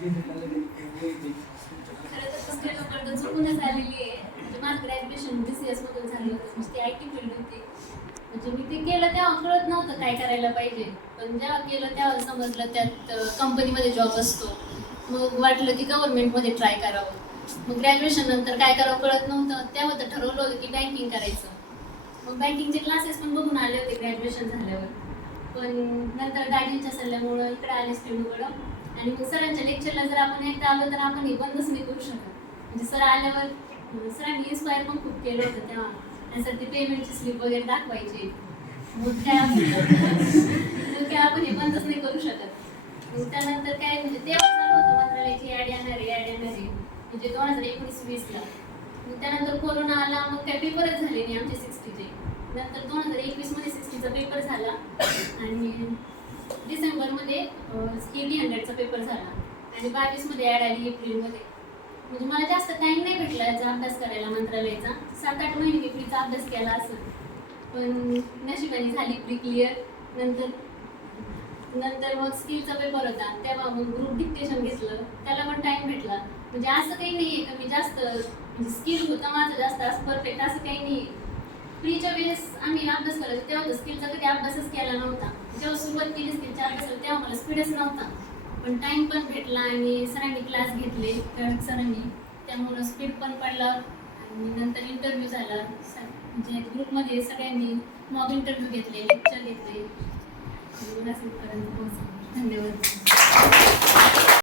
खरं तर चुकूनच आलेली आहे म्हणजे माझं ग्रॅज्युएशन बी सी एस मधून झालं होतं म्हणजे ती आय टी फील्ड होती म्हणजे मी ते केलं तेव्हा कळत नव्हतं काय करायला पाहिजे पण जेव्हा केलं तेव्हा समजलं त्यात कंपनीमध्ये जॉब असतो. मग वाटलं की गव्हर्नमेंटमध्ये ट्राय करावं मग ग्रॅज्युएशन नंतर काय करावं? कळत नव्हतं तेव्हा तर ठरवलं होतं की बँकिंग करायचं मग बँकिंगचे क्लासेस पण बघून आले होते ग्रॅज्युएशन झाल्यावर. पण नंतर गाडीच्या सल्ल्यामुळं इकडे आले स्टुडिओकडं आणि मग सरांच्या लेक्चरला जर आपण एकदा आलो तर आपण हे बंदच नाही करू शकत. म्हणजे सर आल्यावर सरांनी इन्स्पायर पण खूप केलं होतं तेव्हा. आणि सर ते पेमेंटची स्लिप वगैरे दाखवायची. मग काय आपण मग काय आपण हे बंदच नाही करू शकत. मग त्यानंतर काय म्हणजे तेव्हा चालू होतं मंत्रालयाची ॲड येणार आहे ॲड येणार आहे. म्हणजे दोन हजार एकोणीस वीसला मग त्यानंतर कोरोना आला मग काय पेपरच झाले नाही आमचे सिक्स्टीचे नंतर दोन हजार एकवीसमध्ये सिक्स्टीचा पेपर झाला. आणि स्किल टी हंड्रेडचा पेपर झाला. आणि बावीसमध्ये ॲड आली एप्रिलमध्ये. म्हणजे मला जास्त टाईम नाही भेटला याचा अभ्यास करायला मंत्रालयाचा. सात आठ महिने मी प्रीचा अभ्यास केला असं. पण नशिबाने झाली प्री क्लिअर नंतर नंतर मग स्किलचा पेपर होता. तेव्हा मग ग्रुप डिक्टेशन घेतलं. त्याला पण टाइम भेटला. म्हणजे असं काही नाही आहे का मी जास्त म्हणजे स्किल होतं माझं जास्त असं परफेक्ट असं काही नाही प्रीच्या वेळेस आम्ही अभ्यास करायचो तेव्हा स्किलचा कधी अभ्यासच केला नव्हता जेव्हा सुरुवात केली स्किलच्या अभ्यासाला नव्हता. पण टाइम पण भेटला आणि सरांनी क्लास घेतले ठळक सरांनी. त्यामुळं स्पीड पण पडला आणि नंतर इंटरव्ह्यू झाला. म्हणजे ग्रुपमध्ये सगळ्यांनी मॉक इंटरव्ह्यू घेतले लेक्चर घेतले. धन्यवाद